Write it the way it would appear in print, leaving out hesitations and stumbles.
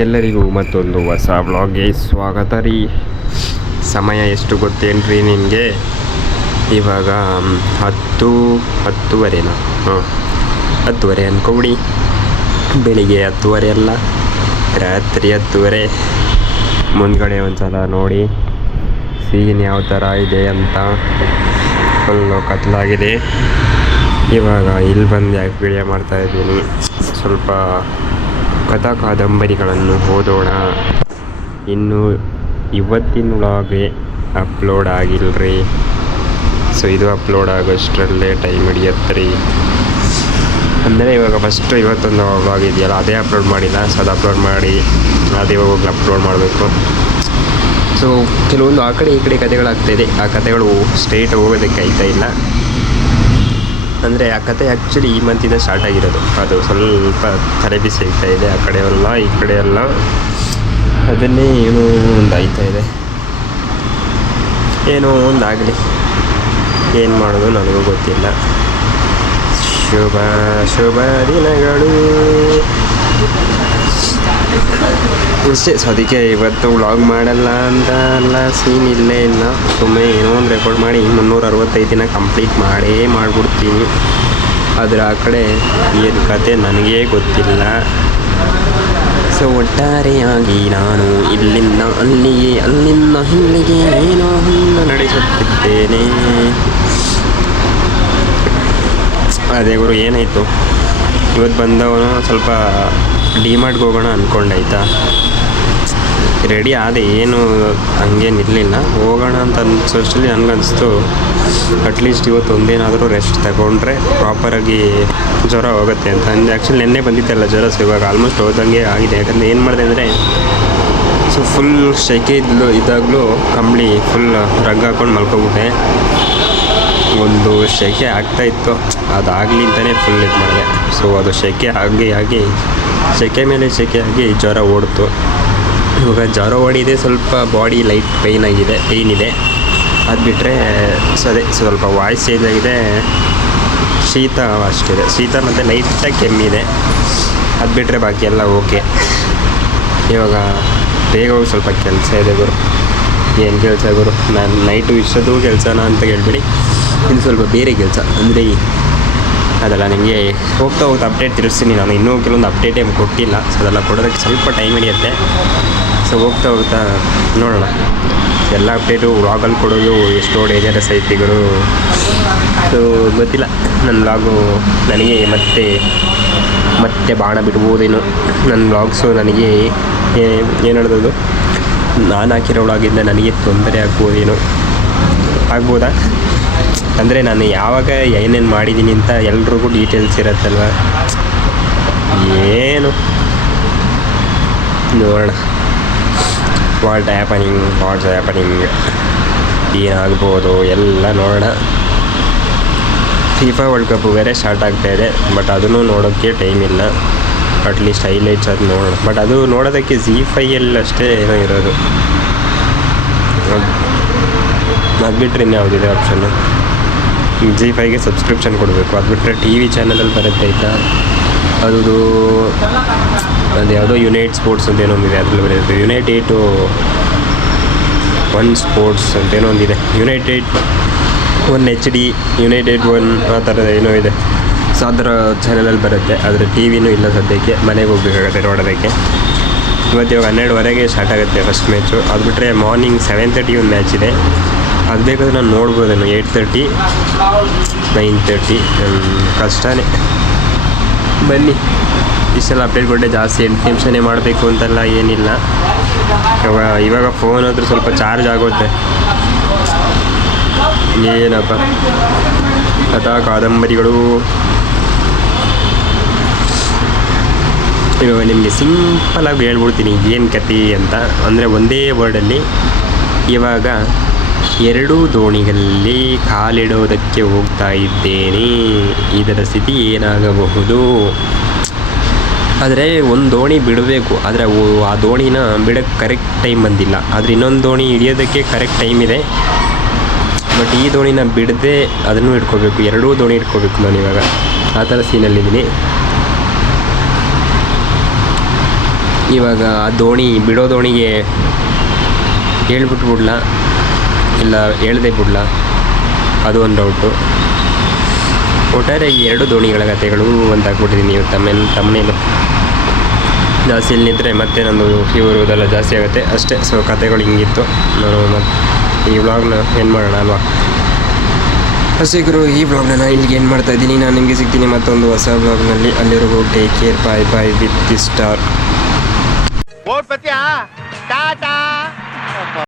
ಎಲ್ಲರಿಗೂ ಮತ್ತೊಂದು ಹೊಸ ವ್ಲಾಗ್ಗೆ ಸ್ವಾಗತ ರೀ. ಸಮಯ ಎಷ್ಟು ಗೊತ್ತೇನ್ರಿ ನಿಮಗೆ? ಇವಾಗ 10:10 10:30 ಅನ್ಕೊಬಿಡಿ. ಬೆಳಿಗ್ಗೆ 10:30 ಅಲ್ಲ, ರಾತ್ರಿ 10:30. ಮುಂದ್ಗಡೆ ಒಂದು ಸಲ ನೋಡಿ ಸೀನ್ ಯಾವ ಥರ ಇದೆ ಅಂತ. ಫುಲ್ಲು ಕತ್ಲಾಗಿದೆ. ಇವಾಗ ಇಲ್ಲಿ ಬಂದು ಯಾಕೆ ವಿಡಿಯೋ ಮಾಡ್ತಾಯಿದ್ದೀನಿ, ಸ್ವಲ್ಪ ಕಥಾ ಕಾದಂಬರಿಗಳನ್ನು ಓದೋಣ. ಇನ್ನು ಇವತ್ತಿನ ವ್ಲಾಗೆ ಅಪ್ಲೋಡ್ ಆಗಿಲ್ಲರಿ. ಸೊ ಇದು ಅಪ್ಲೋಡ್ ಆಗೋಷ್ಟರಲ್ಲೇ ಟೈಮ್ ಹಿಡಿಯತ್ತೆ ರೀ. ಅಂದರೆ ಇವಾಗ ಫಸ್ಟು ಇವತ್ತೊಂದು ವ್ಲಾಗ್ ಇದೆಯಲ್ಲ, ಅದೇ ಅಪ್ಲೋಡ್ ಮಾಡಿಲ್ಲ. ಸೊ ಅದು ಅಪ್ಲೋಡ್ ಮಾಡಿ ಅದೇ ಹೋಗಿ ಅಪ್ಲೋಡ್ ಮಾಡಬೇಕು. ಸೊ ಕೆಲವೊಂದು ಆ ಕಡೆ ಈ ಕಡೆ ಕಥೆಗಳಾಗ್ತಾಯಿದೆ. ಆ ಕಥೆಗಳು ಸ್ಟ್ರೈಟ್ ಹೋಗೋದಕ್ಕೆ ಆಯ್ತಾ ಇಲ್ಲ. ಅಂದರೆ ಆ ಕತೆ ಆ್ಯಕ್ಚುಲಿ ಈ ಮಂತಿಂದ ಸ್ಟಾರ್ಟ್ ಆಗಿರೋದು. ಅದು ಸ್ವಲ್ಪ ತಲೆಬಿಸಿ ಆಗ್ತಾ ಇದೆ. ಆ ಕಡೆ ಎಲ್ಲ ಈ ಕಡೆ ಎಲ್ಲ ಅದನ್ನೇ ಏನೋ ಒಂದು ಆಯ್ತಾ ಇದೆ. ಏನೋ ಒಂದು ಆಗಲಿ, ಏನು ಮಾಡೋದು ನನಗೂ ಗೊತ್ತಿಲ್ಲ. ಶುಭ ಶುಭ ದಿನಗಳು ಅಷ್ಟೇ. ಸೊ ಅದಕ್ಕೆ ಇವತ್ತು ವ್ಲಾಗ್ ಮಾಡಲ್ಲ ಅಂತ ಅಲ್ಲ, ಸೀನ್ ಇಲ್ಲೇ ಇಲ್ಲ. ಸುಮ್ಮನೆ ಏನೋ ಒಂದು ರೆಕಾರ್ಡ್ ಮಾಡಿ 365 ದಿನ ಕಂಪ್ಲೀಟ್ ಮಾಡಿಬಿಡ್ತೀನಿ. ಆದರೆ ಆ ಕಡೆ ಏನು ಕತೆ ನನಗೇ ಗೊತ್ತಿಲ್ಲ. ಸೊ ಒಟ್ಟಾರೆಯಾಗಿ ನಾನು ಇಲ್ಲಿಂದ ಅಲ್ಲಿಗೆ, ಅಲ್ಲಿಂದ ಇಲ್ಲಿಗೆ ಏನೋ ಒಂದು ನಡೆಸುತ್ತಿದ್ದೇನೆ. ಅದೇ ಗುರು, ಏನಾಯಿತು ಇವತ್ತು ಬಂದವನು ಸ್ವಲ್ಪ ಡಿಮಾರ್ಟ್ಗೆ ಹೋಗೋಣ ಅಂದ್ಕೊಂಡಾಯ್ತಾ. ರೆಡಿ ಆದೆ, ಏನು ಹಂಗೇನಿರಲಿಲ್ಲ. ಹೋಗೋಣ ಅಂತ ಅನ್ಸೋಷ್ಟರಲ್ಲಿ ನನಗನ್ನಿಸ್ತು ಅಟ್ಲೀಸ್ಟ್ ಇವತ್ತು ಒಂದೇನಾದರೂ ರೆಸ್ಟ್ ತಗೊಂಡ್ರೆ ಪ್ರಾಪರಾಗಿ ಜ್ವರ ಹೋಗುತ್ತೆ ಅಂತ ಅಂದು. ಆ್ಯಕ್ಚುಲಿ ನೆನ್ನೆ ಬಂದಿತ್ತಲ್ಲ ಜ್ವರ. ಸೊ ಇವಾಗ ಆಲ್ಮೋಸ್ಟ್ ಹೋದಂಗೆ ಆಗಿದೆ. ಯಾಕಂದರೆ ಏನು ಮಾಡಿದೆ ಅಂದರೆ, ಸೊ ಫುಲ್ ಶೆಕೆ ಇದ್ದಾಗಲೂ ಕಂಬಳಿ ಫುಲ್ ರಗ್ ಹಾಕ್ಕೊಂಡು ಮಲ್ಕೊಬಿಟ್ಟೆ. ಒಂದು ಶೆಕೆ ಆಗ್ತಾಯಿತ್ತು, ಅದಾಗಲಿ ಅಂತಲೇ ಫುಲ್ ಇದು ಮಾಡಿದೆ. ಸೊ ಅದು ಶೆಕೆ ಆಗಿ ಶೆಕೆ ಮೇಲೆ ಶೆಕೆ ಆಗಿ ಜ್ವರ ಓಡ್ತು. ಇವಾಗ ಜ್ವರ ಓಡಿದೆ, ಸ್ವಲ್ಪ ಬಾಡಿ ಲೈಟ್ ಪೇಯ್ನ್ ಇದೆ. ಅದು ಬಿಟ್ಟರೆ ಅದೇ ಸ್ವಲ್ಪ ವಾಯ್ಸ್ ಚೇಂಜ್ ಆಗಿದೆ. ಶೀತ ಅಷ್ಟಿದೆ, ಶೀತ ಮತ್ತು ಲೈಟಾಗಿ ಕೆಮ್ಮಿದೆ. ಅದು ಬಿಟ್ಟರೆ ಬಾಕಿ ಎಲ್ಲ ಓಕೆ. ಇವಾಗ ಬೇಗ ಹೋಗಿ ಸ್ವಲ್ಪ ಕೆಲಸ ಇದೆ ಗುರು. ಏನು ಕೆಲಸ ಗುರು? ನಾನು ನೈಟು ಇಷ್ಟೊತ್ತು ಕೆಲಸನ ಅಂತ ಕೇಳ್ಬಿಡಿ. ಇದು ಸ್ವಲ್ಪ ಬೇರೆ ಕೆಲಸ. ಅಂದರೆ ಅದೆಲ್ಲ ನಿಮಗೆ ಹೋಗ್ತಾ ಅಪ್ಡೇಟ್ ತಿಳಿಸ್ತೀನಿ. ನಾನು ಇನ್ನೂ ಕೆಲವೊಂದು ಅಪ್ಡೇಟೇ ಕೊಟ್ಟಿಲ್ಲ. ಸೊ ಅದೆಲ್ಲ ಕೊಡೋದಕ್ಕೆ ಸ್ವಲ್ಪ ಟೈಮ್ ಹಿಡಿಯುತ್ತೆ. ಸೊ ಹೋಗ್ತಾ ನೋಡೋಣ. ಎಲ್ಲ ಅಪ್ಡೇಟು ವ್ಲಾಗಲ್ಲಿ ಕೊಡೋದು ಎಷ್ಟೋ ಡೇಂಜರಸ್ ಐತಿಗಳು. ಸೊ ಗೊತ್ತಿಲ್ಲ, ನನ್ನ ವ್ಲಾಗು ನನಗೆ ಮತ್ತೆ ಬಾಣ ಬಿಡ್ಬೋದೇನು. ನನ್ನ ವ್ಲಾಗ್ಸು ನನಗೆ ಏನು ಹೇಳೋದು, ನಾನು ಹಾಕಿರೋ ವ್ಲಾಗಿಂದ ನನಗೆ ತೊಂದರೆ ಆಗ್ಬೋದಾ? ಅಂದರೆ ನಾನು ಯಾವಾಗ ಏನೇನು ಮಾಡಿದ್ದೀನಿ ಅಂತ ಎಲ್ರಿಗೂ ಡೀಟೇಲ್ಸ್ ಇರುತ್ತಲ್ವ. ಏನು ನೋಡೋಣ, ವಾಟ್ಸ್ ಹ್ಯಾಪನಿಂಗ್ ಏನಾಗ್ಬೋದು ಎಲ್ಲ ನೋಡೋಣ. ಫಿಫಾ ವರ್ಲ್ಡ್ ಕಪ್ ಬೇರೆ ಸ್ಟಾರ್ಟ್ ಆಗ್ತಾಯಿದೆ. ಬಟ್ ಅದನ್ನು ನೋಡೋಕ್ಕೆ ಟೈಮ್ ಇಲ್ಲ. ಅಟ್ಲೀಸ್ಟ್ ಹೈಲೈಟ್ಸ್ ಅದು ನೋಡೋಣ. ಬಟ್ ಅದು ನೋಡೋದಕ್ಕೆ ZEE5 ಅಷ್ಟೇ ಏನೋ ಇರೋದು. ಅದು ಬಿಟ್ಟರೆ ಇನ್ಯಾವುದಿದೆ ಆಪ್ಷನ್ನು? ZEE5ಗೆ ಸಬ್ಸ್ಕ್ರಿಪ್ಷನ್ ಕೊಡಬೇಕು. ಅದು ಬಿಟ್ಟರೆ ಟಿ ವಿ ಚಾನಲಲ್ಲಿ ಬರುತ್ತೆ ಆಯಿತಾ. ಅದು ಯಾವುದೋ ಯುನೈಟ್ ಸ್ಪೋರ್ಟ್ಸ್ ಅಂತ ಏನೋ ಒಂದಿದೆ, ಅದರಲ್ಲಿ ಬರುತ್ತೆ. United 1 ಸ್ಪೋರ್ಟ್ಸ್ ಅಂತೇನೋ ಒಂದಿದೆ. United 1 HD, United 1 ಆ ಥರದ ಏನೋ ಇದೆ. ಸೊ ಅದರ ಚಾನಲಲ್ಲಿ ಬರುತ್ತೆ. ಆದರೆ ಟಿ ವಿನೂ ಇಲ್ಲ ಸದ್ಯಕ್ಕೆ. ಮನೆಗೆ ಹೋಗ್ಬೇಕಾಗತ್ತೆ ನೋಡೋದಕ್ಕೆ. ಇವಾಗ 12:30ಗೆ ಸ್ಟಾರ್ಟ್ ಆಗುತ್ತೆ ಫಸ್ಟ್ ಮ್ಯಾಚು. ಅದು ಬಿಟ್ಟರೆ ಮಾರ್ನಿಂಗ್ 7:30 ಒಂದು ಮ್ಯಾಚ್ ಇದೆ. ಅದು ಬೇಕಾದ್ರೆ ನಾನು ನೋಡ್ಬೋದೇನು. 8:30, 9:30 ಕಷ್ಟನೇ. ಬನ್ನಿ, ಇಷ್ಟೆಲ್ಲ ಅಪ್ಡೇಟ್ ಕೊಟ್ಟೆ. ಜಾಸ್ತಿ 8 ನಿಮಿಷನೇ ಮಾಡಬೇಕು ಅಂತಲ್ಲ, ಏನಿಲ್ಲ. ಇವಾಗ ಫೋನ್ ಹತ್ರ ಸ್ವಲ್ಪ ಚಾರ್ಜ್ ಆಗುತ್ತೆ. ಏನಪ್ಪ ಕಥಾ ಕಾದಂಬರಿಗಳು. ಇವಾಗ ನಿಮಗೆ ಸಿಂಪಲಾಗಿ ಹೇಳ್ಬಿಡ್ತೀನಿ ಏನು ಕತೆ ಅಂತ. ಅಂದರೆ ಒಂದೇ ವರ್ಡಲ್ಲಿ, ಇವಾಗ 2 ದೋಣಿಗಳಲ್ಲಿ ಕಾಲಿಡೋದಕ್ಕೆ ಹೋಗ್ತಾ ಇದ್ದೇನೆ. ಇದರ ಸ್ಥಿತಿ ಏನಾಗಬಹುದು? ಆದರೆ ಒಂದು ದೋಣಿ ಬಿಡಬೇಕು, ಆದರೆ ಆ ದೋಣಿನ ಬಿಡೋಕ್ಕೆ ಕರೆಕ್ಟ್ ಟೈಮ್ ಬಂದಿಲ್ಲ. ಆದರೆ ಇನ್ನೊಂದು ದೋಣಿ ಹಿಡಿಯೋದಕ್ಕೆ ಕರೆಕ್ಟ್ ಟೈಮ್ ಇದೆ. ಬಟ್ ಈ ದೋಣಿನ ಬಿಡದೆ ಅದನ್ನು ಹಿಡ್ಕೋಬೇಕು. 2 ದೋಣಿ ಹಿಡ್ಕೋಬೇಕು ನಾನು ಇವಾಗ. ಆ ಥರ ಸೀನಲ್ಲಿದ್ದೀನಿ. ಇವಾಗ ಆ ದೋಣಿ ಬಿಡೋ ದೋಣಿಗೆ ಹೇಳ್ಬಿಟ್ಬಿಡ್ಲಾ ಇಲ್ಲ ಹೇಳ್ದೆ ಬಿಡ್ಲಾ, ಅದು ಒಂದು ಡೌಟು. ಒಟ್ಟಾರೆ ಈ 2 ದೋಣಿಗಳ ಕಥೆಗಳು ಅಂತ ಹಾಕ್ಬಿಟ್ಟಿದ್ದೀನಿ. ನೀವು ತಮ್ಮನೇನು ಜಾಸ್ತಿ ಇಲ್ಲಿ ನಿಂತರೆ ಮತ್ತೆ ನಂದು ಇರುವುದೆಲ್ಲ ಜಾಸ್ತಿ ಆಗುತ್ತೆ ಅಷ್ಟೇ. ಸೊ ಕಥೆಗಳು ಹಿಂಗಿತ್ತು. ನಾನು ಮತ್ತು ಈ ವ್ಲಾಗ್ನ ಏನು ಮಾಡೋಣ ಅಲ್ವಾ. ಅಷ್ಟೇ ಗುರು, ಈ ವ್ಲಾಗ್ನ ನಾನು ಇಲ್ಲಿಗೆ ಏನು ಮಾಡ್ತಾಯಿದ್ದೀನಿ. ನಾನು ನಿಮಗೆ ಸಿಗ್ತೀನಿ ಮತ್ತೊಂದು ಹೊಸ ವ್ಲಾಗ್ನಲ್ಲಿ. ಅಲ್ಲಿವರೆಗೂ take care, bye bye with the star. Tata.